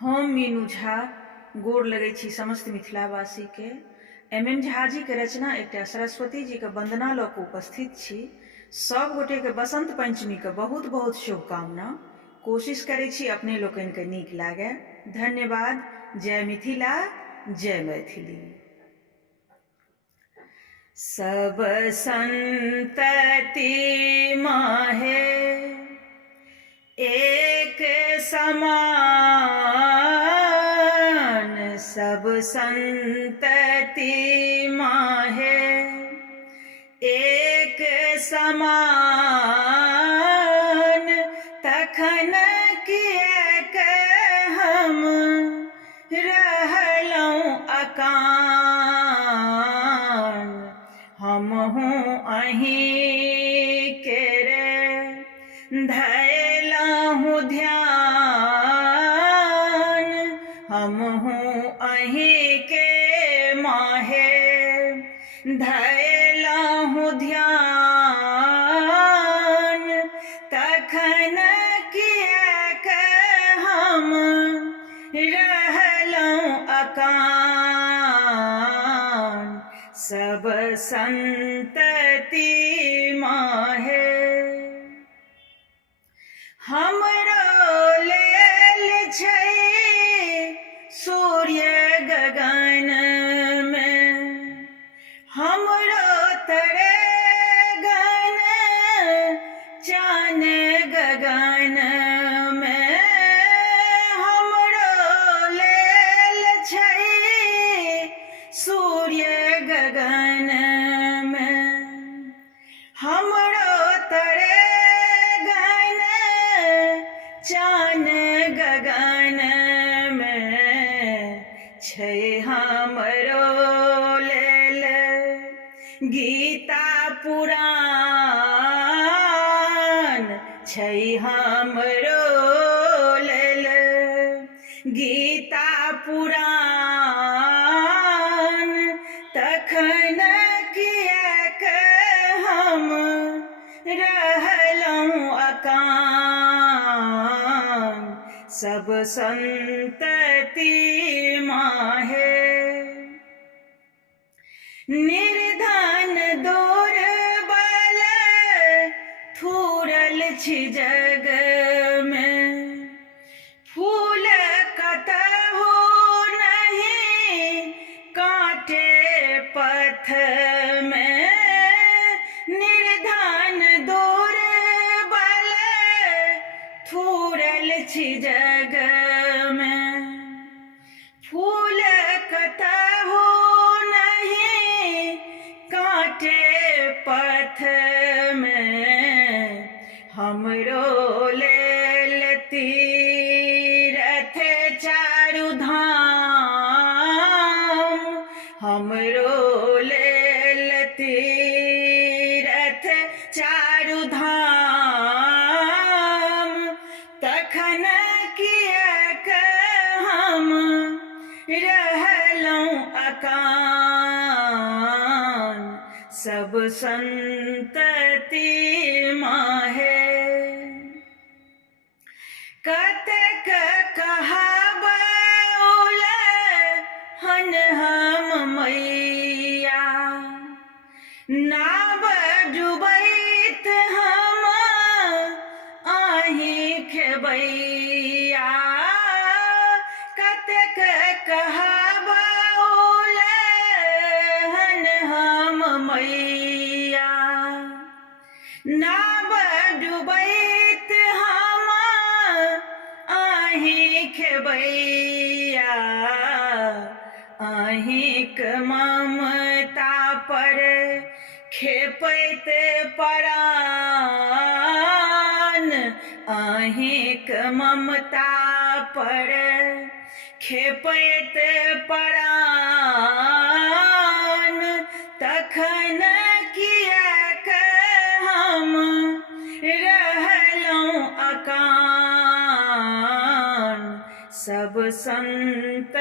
हम मीनू झा गोर लगै छी समस्त मिथिलावासी के। एम झा जी के रचना एकटा सरस्वती जी के वंदना लऽ कऽ उपस्थित छी। सब गोटे के बसंत पंचमी के बहुत बहुत शुभकामना। कोशिश करै छी अपने लोकनि के नीक लागे। धन्यवाद। जय मिथिला, जय मैथिली। सब संतति माहे एक समान, सब संतति माहे एक समान, तखन किएक हम रहलहुँ अकान। हमहूँ अहीं केरे धैलहुँ ध्यान, हमहूँ अहीं के माहे धैलहुँ ध्यान, तखन किएक हम रहलहुँ अकान। सब संतति माहे हमरो लेल छै सूर्य गगन में, हमरो तरे गन चान गगन में, हमरो लेल छै सूर्य गगन में, हमरो तरे गन चान गगन में छै। हमरो लेल गीता पुराण छै, हमरो लेल गीता पुराण, तखन किएक हम रहलहुँ अकान। सब संतति माहे निर्धन दुर्बल थूरल छी जग में, फूल कतहु नहीं काटे पथ में, निर्धन दुर्बल थूरल छी जग में, फूल कतहु नहीं काटे पथ में, हमरो लेल तीरथ चारु धाम, हमरो लेल तीरथ चारु धाम, तखन किएक हम रहलहुँ अकान। सब संतति माहे कतेक कहाबउल हन हम मैया, नाव डुबैत हम आहीं खेबैया, कतेक कहाबउल हन हम मैया, नाव डुबैत हम आहीं खेबैया, अहींक ममता पर खेपैत परान, अहींक ममता पर खेपैत परान, तखन किएक हम रहलहुँ अकान। सब संत